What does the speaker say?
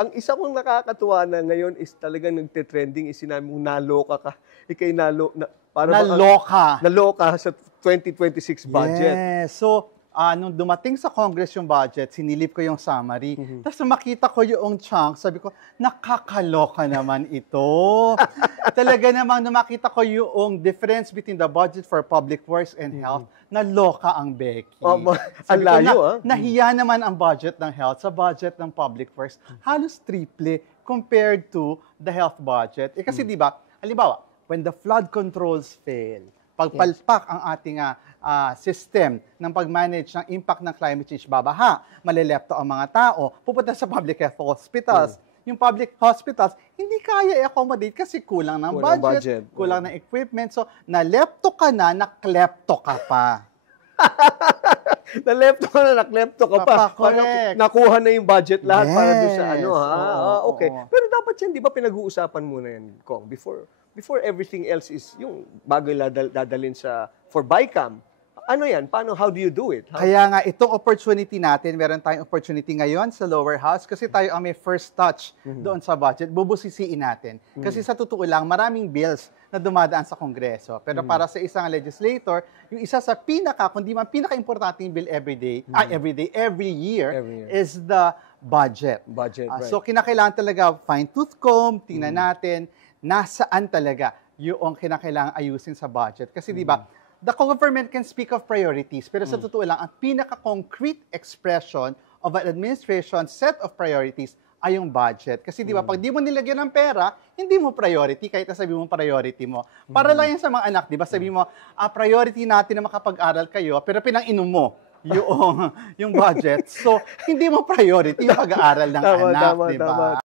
Ang isa kong nakakatuwa na ngayon is talagang nagte-trending is sinabi mong naloka ka. Ika'y naloka sa 2026 budget. Yes. So, nung dumating sa Congress yung budget, sinilip ko yung summary. Tapos nung makita ko yung chunk, sabi ko, nakakaloka naman ito. Talaga namang nung makita ko yung difference between the budget for public works and health, naloka ang Becky. Ang layo, nahiya naman ang budget ng health sa budget ng public works. Halos triple compared to the health budget. Kasi di ba, halimbawa, when the flood controls fail, pagpalpak ang ating system ng pag-manage ng impact ng climate change, babaha, malilepto ang mga tao, pupunta sa public health hospitals. Yung public hospitals, hindi kaya i-accommodate kasi kulang ng budget, kulang ng equipment. So, nalepto ka na, naklepto ka pa. Nalepto ka na, naklepto ka pa. Correct. Nakuha na yung budget lahat para doon sa okay. Oo. Pero dapat yan, di ba pinag-uusapan muna yan, Kong, before everything else is yung bago dadalhin for BICAM. Ano yan? How do you do it? Kaya nga, itong opportunity natin, meron tayong opportunity ngayon sa lower house kasi tayo ang may first touch doon sa budget. Bubusisiin natin. Kasi sa totoo lang, maraming bills na dumadaan sa Kongreso. Pero para sa isang legislator, yung isa sa kundi man pinaka-importanting bill every year is the budget. Right. So, kinakailangan talaga fine-tooth comb, tingnan natin, nasaan talaga yung kinakailangan ayusin sa budget. Kasi di ba, the government can speak of priorities, pero sa totoo lang, ang pinaka-concrete expression of an administration's set of priorities ay yung budget. Kasi di ba, pag di mo nilagyan ng pera, hindi mo priority, kahit na sabi mo priority mo. Para lang yan sa mga anak, di ba? Sabi mo, priority natin na makapag-aral kayo, pero pinang-inom mo yung budget. So, hindi mo priority yung pag-aaral ng anak, di ba?